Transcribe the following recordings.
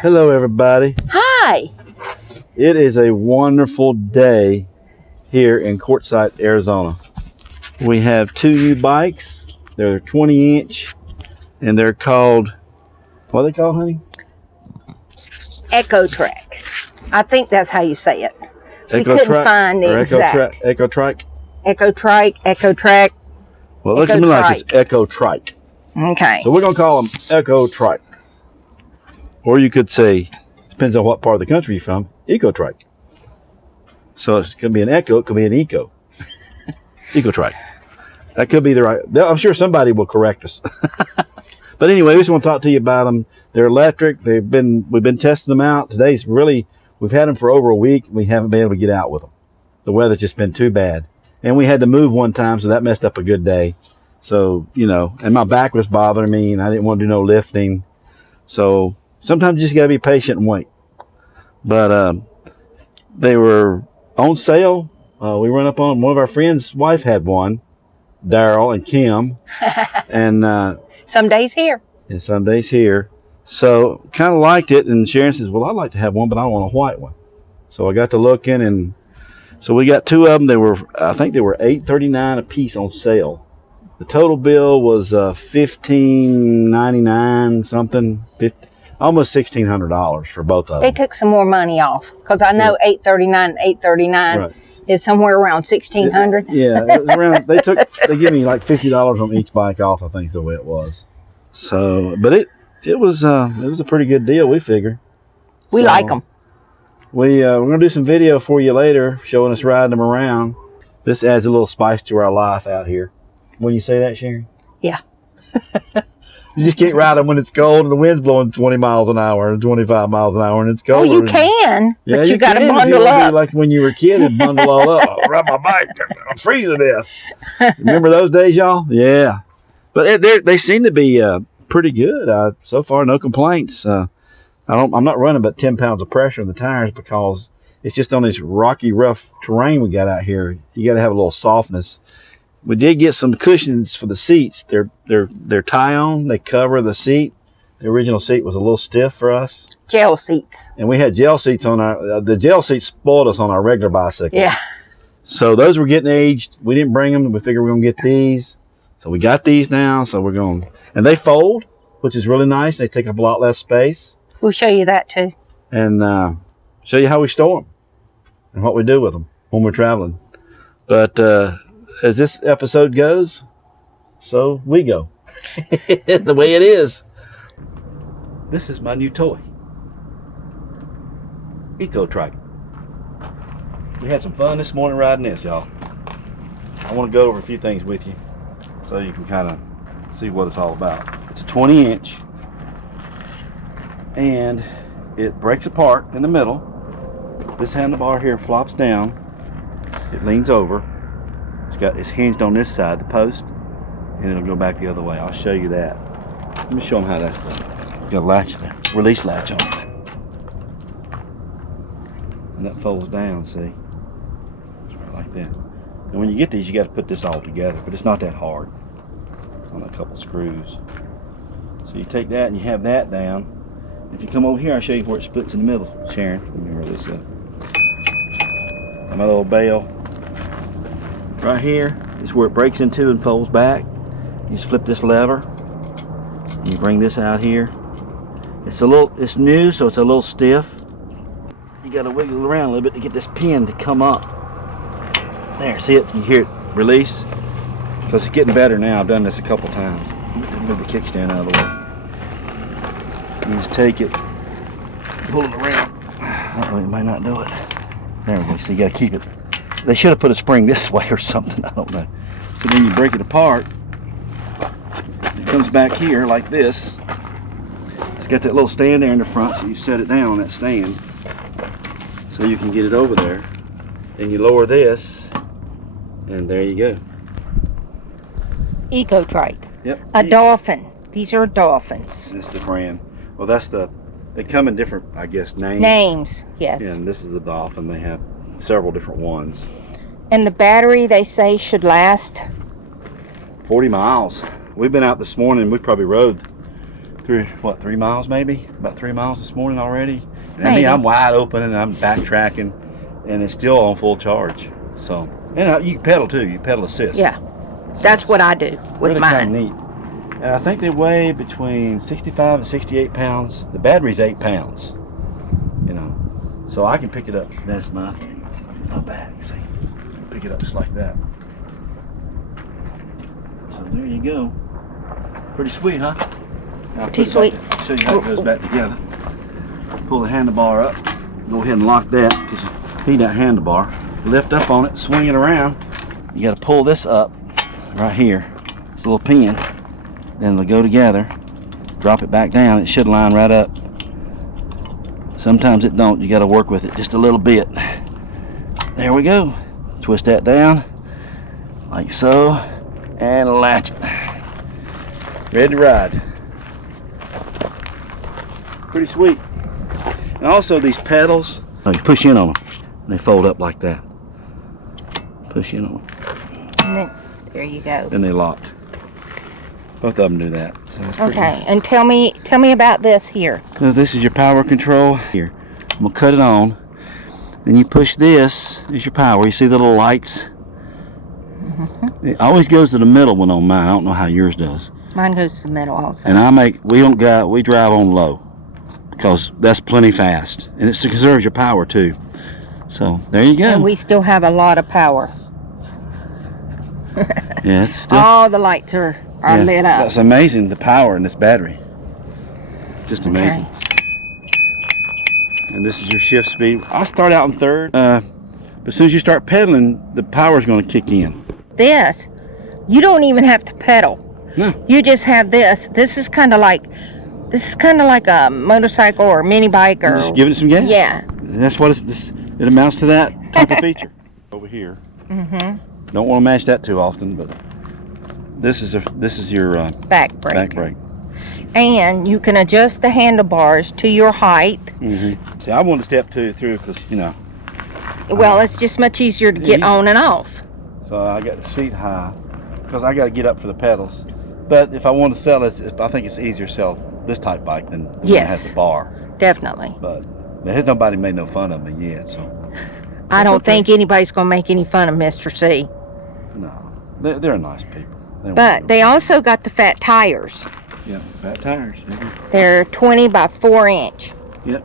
Hello, everybody. Hi. It is a wonderful day here in Quartzsite, Arizona. We have two new bikes. They're 20-inch, and they're called, what are they called, honey? Ecotric. I think that's how you say it. We Ecotric, couldn't find the exact. Ecotric. Ecotric. Well, it looks to me like it's Ecotric. Okay. So we're going to call them Ecotric. Or you could say, depends on what part of the country you're from, Ecotric. So it could be an echo, it could be an eco. Ecotric. That could be the right. I'm sure somebody will correct us. But anyway, we just want to talk to you about them. They're electric. We've been testing them out. We've had them for over a week. We haven't been able to get out with them. The weather's just been too bad. And we had to move one time, so that messed up a good day. So, and my back was bothering me, and I didn't want to do no lifting. So sometimes you just got to be patient and wait. But they were on sale. We run up on one of our friends' wife had one, Daryl and Kim. And some days here. And some days here. So kind of liked it, and Sharon says, well, I'd like to have one, but I want a white one. So I got to looking, and so we got two of them. I think they were $8.39 a piece on sale. The total bill was $1,599 something, almost $1,600 for both of them. They took some more money off because I know $8.39 is somewhere around $1,600. Yeah, around. They give me like $50 on each bike off. I think is the way it was. So, but it was a pretty good deal. We figure we like them. We're gonna do some video for you later, showing us riding them around. This adds a little spice to our life out here. When you say that, Sharon? Yeah. You just can't ride them when it's cold and the wind's blowing 20 miles an hour and 25 miles an hour and it's cold. Oh, you can, yeah, but you got to bundle up. Like when you were a kid and bundle all up. I'll ride my bike. I'm freezing this. Remember those days, y'all? Yeah. But they seem to be pretty good. So far, no complaints. I'm not running but 10 pounds of pressure in the tires because it's just on this rocky, rough terrain we got out here. You got to have a little softness. We did get some cushions for the seats. They're tie-on. They cover the seat. The original seat was a little stiff for us. Gel seats. And we had gel seats on the gel seats spoiled us on our regular bicycle. Yeah. So those were getting aged. We didn't bring them. We figured we were going to get these. So we got these now. So we're going, and they fold, which is really nice. They take up a lot less space. We'll show you that too. And show you how we store them and what we do with them when we're traveling. But as this episode goes, so we go. The way it is. This is my new toy. Ecotric. We had some fun this morning riding this, y'all. I want to go over a few things with you so you can kind of see what it's all about. It's a 20-inch and it breaks apart in the middle. This handlebar here flops down. It leans over. It's hinged on this side, the post, and it'll go back the other way. I'll show you that. Let me show them how that's done. You got a latch there, release latch on it. And that folds down, see? It's right like that. And when you get these, you got to put this all together, but it's not that hard. It's on a couple screws. So you take that and you have that down. If you come over here, I'll show you where it splits in the middle. Sharon, let me release that. And my little bail. Right here is where it breaks into and folds back. You just flip this lever and you bring this out here. It's new, so it's a little stiff. You got to wiggle it around a little bit to get this pin to come up. There, see it? You hear it release? Because it's getting better now. I've done this a couple times. Move the kickstand out of the way. You just take it, pull it around. Uh-oh, it might not do it. There we go. So you got to keep it. They should have put a spring this way or something. I don't know. So then you break it apart. It comes back here like this. It's got that little stand there in the front, so you set it down on that stand so you can get it over there. Then you lower this, and there you go. Ecotric. Yep. A dolphin. These are dolphins. That's the brand. Well, they come in different, I guess, names. Names, yes. And this is the dolphin. They have several different ones. And the battery, they say, should last 40 miles. We've been out this morning. We probably rode 3 miles maybe? About 3 miles this morning already. And I Maybe. mean, I'm wide open and I'm backtracking, and it's still on full charge. So, and you can pedal too. You pedal assist. Yeah, that's what I do with Really mine. kind of neat. And I think they weigh between 65 and 68 pounds. The battery's 8 pounds. You know, so I can pick it up. That's my thing. My back. See, pick it up just like that. So there you go. Pretty sweet, huh? Now Pretty sweet. I'll show you how it goes back together. Pull the handlebar up. Go ahead and lock that because you need that handlebar. Lift up on it, swing it around. You got to pull this up right here. It's a little pin. Then they'll go together. Drop it back down. It should line right up. Sometimes it don't. You got to work with it just a little bit. There we go. Twist that down like so, and latch it. Ready to ride. Pretty sweet. And also these pedals, you push in on them and they fold up like that. Push in on them. And then, there you go. And they lock. Both of them do that. So it's pretty Okay, and tell me about this here. Now this is your power control. Here, I'm gonna cut it on. Then you push this, is your power. You see the little lights? It always goes to the middle one on mine. I don't know how yours does. Mine goes to the middle also. And we drive on low because that's plenty fast. And it conserves your power too. So there you go. And we still have a lot of power. Yeah, it's still All the lights are lit up. It's amazing the power in this battery. Just amazing. Okay. And this is your shift speed. I start out in third, but as soon as you start pedaling, the power's going to kick in. This, you don't even have to pedal. No. You just have this. This is kind of like a motorcycle or mini bike or Just giving it some gas. Yeah. And that's what it amounts to, that type of feature. Over here. Don't want to mash that too often, but this is your back brake. back brake. And you can adjust the handlebars to your height. See, I want to step through because Well, it's just much easier to get on and off. so I got the seat high because I got to get up for the pedals. But if I want to sell it, I think it's easier to sell this type bike than the one that has the bar. Definitely. But has nobody made no fun of me yet, so I don't think anybody's going to make any fun of Mr. C. no, they're nice people. But they also got the fat tires. Yeah, fat tires. They're 20 by 4 inch. Yep.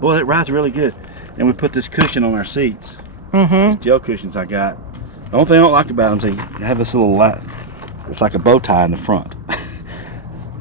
Boy, it rides really good. And we put this cushion on our seats. Mm-hmm. These gel cushions I got. The only thing I don't like about them is they have this little it's like a bow tie in the front.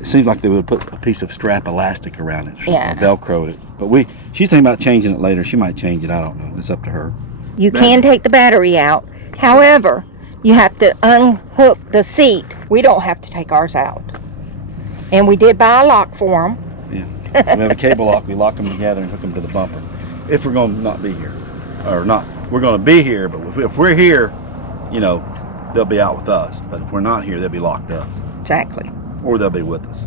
It seems like they would put a piece of strap elastic around it. Yeah. Velcroed it. But she's thinking about changing it later. She might change it. I don't know. It's up to her. You can take the battery out. However, you have to unhook the seat. We don't have to take ours out. And we did buy a lock for them. Yeah. We have a cable lock. We lock them together and hook them to the bumper. If we're going to not be here. Or not. We're going to be here, but if we're here, they'll be out with us. But if we're not here, they'll be locked up. Exactly. Or they'll be with us.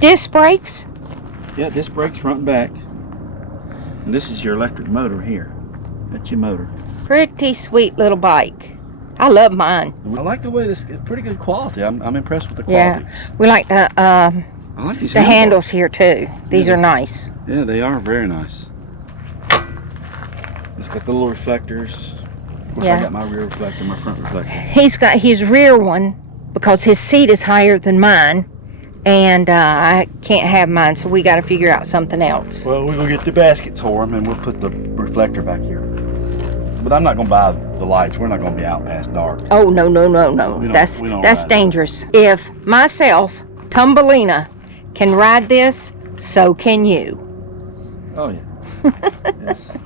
Disc brakes? Yeah, disc brakes front and back. And this is your electric motor here. That's your motor. Pretty sweet little bike. I love mine. I like the way this is pretty good quality. I'm impressed with the quality. Yeah. We like the I like these handles here too. These are nice. Yeah, they are very nice. It's got the little reflectors. Of course, I got my rear reflector, my front reflector. He's got his rear one because his seat is higher than mine, and I can't have mine, so we got to figure out something else. Well, we're going to get the baskets for him, and we'll put the reflector back here. But I'm not going to buy the lights. We're not going to be out past dark. Oh, no. That's dangerous. If myself, Tumbelina, can ride this, so can you. Oh, yeah. Yes.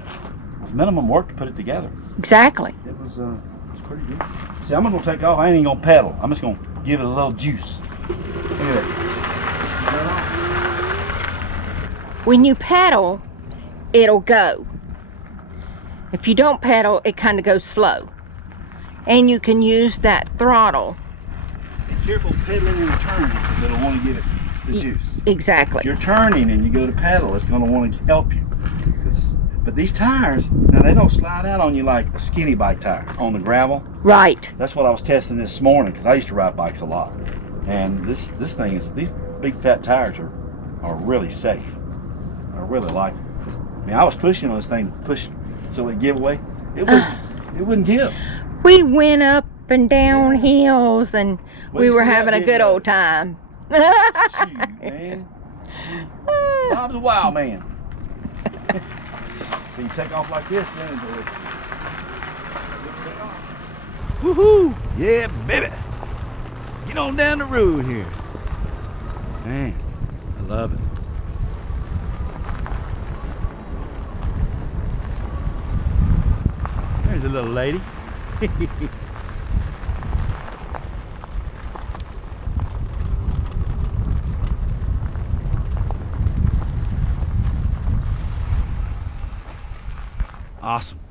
It's minimum work to put it together. Exactly. It was pretty good. See, I'm going to take off. I ain't even going to pedal. I'm just going to give it a little juice. Look at that. When you pedal, it'll go. If you don't pedal, it kind of goes slow. And you can use that throttle. Be careful pedaling and turning. It'll want to give it the juice. Exactly. If you're turning and you go to pedal, it's going to want to help you. But these tires, now they don't slide out on you like a skinny bike tire on the gravel. Right. That's what I was testing this morning because I used to ride bikes a lot. And this thing these big fat tires are are really safe. I really like it. I mean, I was pushing on this thing, push so it give away. It wouldn't give. We went up and down hills, and we were having a good old time. Shoot, man. Bob's a wild man. So you take off like this, then it'll woohoo! Yeah, baby. Get on down the road here. Man, I love it. There's a little lady. Awesome.